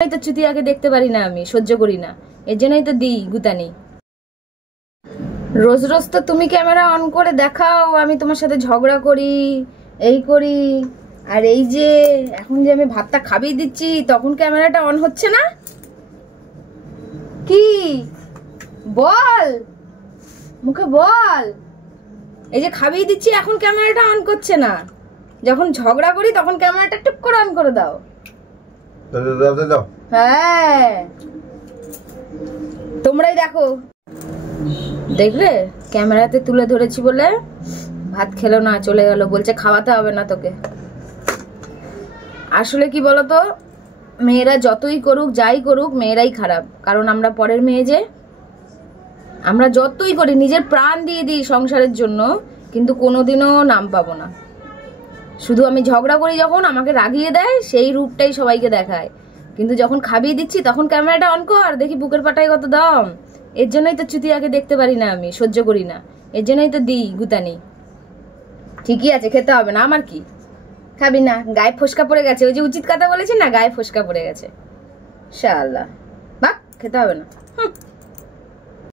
তো চুতিয়াকে দেখতে পারি না, আমি সহ্য করি না, এর জন্যই তো দিই গুতানি। রোজ রোজ তো তুমি ক্যামেরা অন করে দেখাও, আমি তোমার সাথে ঝগড়া করি, এই করি, আর এই যে এখন যে আমি ভাতটা খাবিয়ে দিচ্ছি তখন ক্যামেরাটা অন হচ্ছে না। কি বল, মুখে বল। এই যে খাবিয়ে দিচ্ছি এখন ক্যামেরাটা অন করছে না, যখন ঝগড়া করি তখন ক্যামেরাটা টুক করে অন করে দাও। হ্যাঁ তোমরাই দেখো, দেখলে ক্যামেরাতে তুলে ধরেছি বলে ভাত খেলো না, চলে গেল, বলছে খাওয়াতে হবে না তোকে। আসলে কি বলতো, মেয়েরা যতই করুক যাই করুক মেয়েরাই খারাপ, কারণ আমরা পরের মেয়ে যে, আমরা যতই করি নিজের প্রাণ দিয়ে দিই সংসারের জন্য, কিন্তু কোনোদিনও নাম পাবো না। শুধু আমি ঝগড়া করি যখন আমাকে রাগিয়ে দেয় সেই রূপটাই সবাইকে দেখায়, কিন্তু যখন খাবিয়ে দিচ্ছি তখন ক্যামেরাটা অন কর, দেখি বুকের পাটায় কত দম। এর জন্যই তো চুতিয়াকে দেখতে পারি না, আমি সহ্য করি না, এর জন্যই তো দিই গুতানি। ঠিকই আছে, খেতে হবে না, আমার কি, খাবি না, গায়ে ফোসকা পড়ে গেছে, ওই যে উচিত কথা বলেছি না, গায়ে ফোসকা পড়ে গেছে, শাআল্লাহ, বাহ খেতে হবে না।